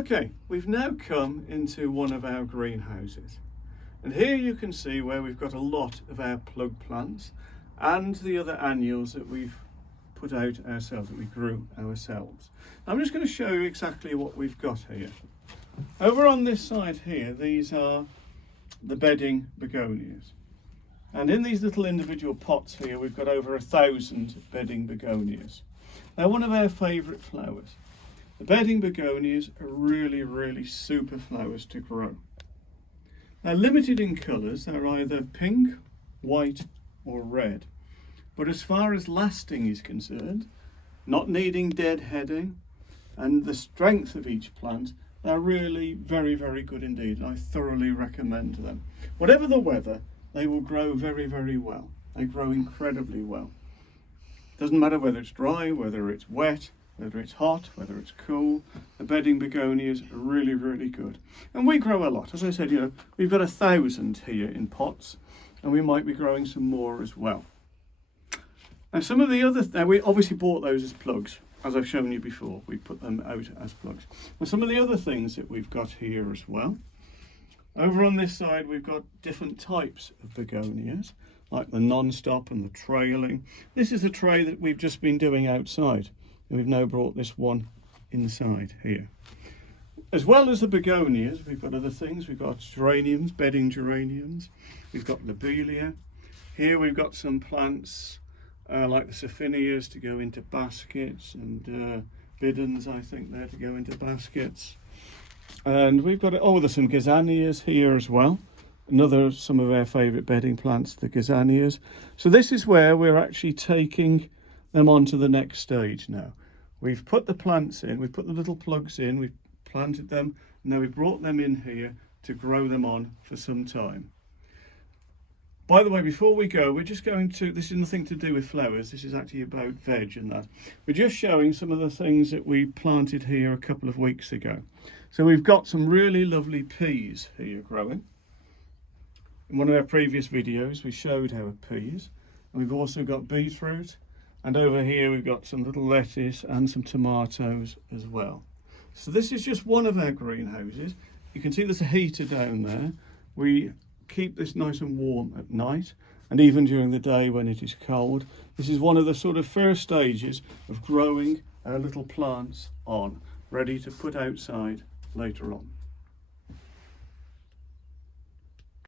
Okay, we've now come into one of our greenhouses, and here you can see where we've got a lot of our plug plants and the other annuals that we've put out ourselves, that we grew ourselves. I'm just going to show you exactly what we've got here. Over on this side here, these are the bedding begonias. And in these little individual pots here, we've got over 1,000 bedding begonias. They're one of our favourite flowers. The bedding begonias are really super flowers to grow. They're limited in colours. They're either pink, white or red. But as far as lasting is concerned, not needing deadheading, and the strength of each plant, they're really very good indeed, and I thoroughly recommend them. Whatever the weather, they will grow very well. They grow incredibly well. Doesn't matter whether it's dry, whether it's wet, whether it's hot, whether it's cool. The bedding begonias are really good. And we grow a lot. As I said, we've got 1,000 here in pots, and we might be growing some more as well. Now some of the other, we obviously bought those as plugs, as I've shown you before. We put them out as plugs. Now some of the other things that we've got here as well. Over on this side we've got different types of begonias, like the non-stop and the trailing. This is a tray that we've just been doing outside, and we've now brought this one inside here. As well as the begonias, we've got other things. We've got geraniums, bedding geraniums. We've got lobelia. Here we've got some plants like the Sophinias to go into baskets, and bidens, I think, there to go into baskets. And we've got, there's some Gazanias here as well. Some of our favourite bedding plants, the Gazanias. So this is where we're actually taking them on to the next stage now. We've put the plants in, we've put the little plugs in, we've planted them, and now we've brought them in here to grow them on for some time. By the way, before we go, we're just going to, this is nothing to do with flowers, this is actually about veg and that. We're just showing some of the things that we planted here a couple of weeks ago. So we've got some really lovely peas here growing. In one of our previous videos, we showed our peas. And we've also got beetroot, and over here we've got some little lettuce and some tomatoes as well. So this is just one of our greenhouses. You can see there's a heater down there. We keep this nice and warm at night, and even during the day when it is cold. This is one of the sort of first stages of growing our little plants on, ready to put outside later on.